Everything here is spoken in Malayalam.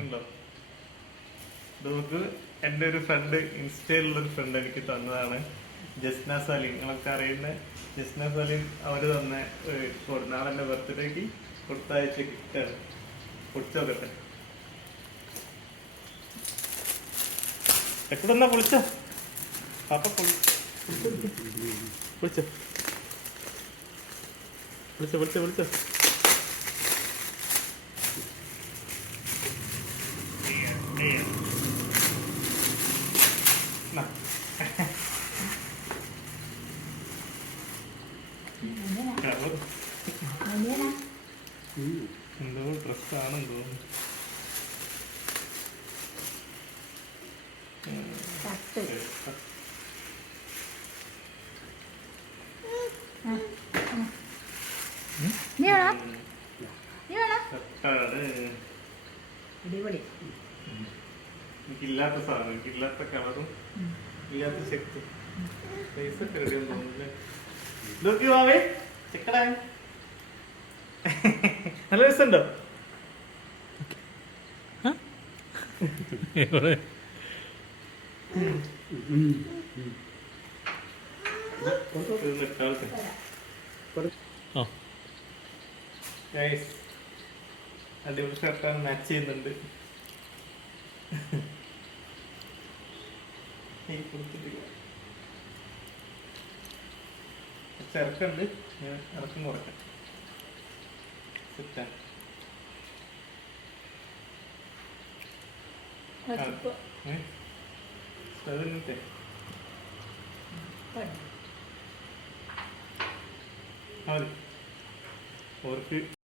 ഉണ്ടോ? നമുക്ക് എൻ്റെ ഒരു ഫ്രണ്ട്, ഇൻസ്റ്റയിലുള്ളൊരു ഫ്രണ്ട് എനിക്ക് തന്നതാണ്. ജസ്ന സലീം, നിങ്ങളൊക്കെ അറിയുന്ന ജസ്ന സലീം. അവർ തന്നെ നാളെൻ്റെ ബർത്ത്ഡേക്ക് കൊടുത്തയച്ച ഗിഫ്റ്റാണ്. പൊളിച്ചോക്കട്ടെ. എപ്പോഴെന്നാ പൊളിച്ചോ പാപ്പ? പൊളിച്ചോ വിളിച്ചോ വിളിച്ചോ വിളിച്ചോ. എന്തോ ഡ്രസ്സാണെന്ന് തോന്നുന്നു. എനിക്കില്ലാത്ത സാധനം, എനിക്കില്ലാത്ത കളറും ഇല്ലാത്ത ശക്തി. പൈസ ഒക്കെ റെഡിയാന്ന് തോന്നുന്നില്ലേ? നോക്കി വാവേ ചെക്കടാ. നല്ല രസമുണ്ടോ? അടിപൊളി ഷർട്ടാണ്, മാച്ച് ചെയ്യുന്നുണ്ട്. ചെറുക്കുണ്ട്, ഞാൻ ഇറക്കം കുറയ്ക്കാം. സെറ്റാണ്. അവർക്ക്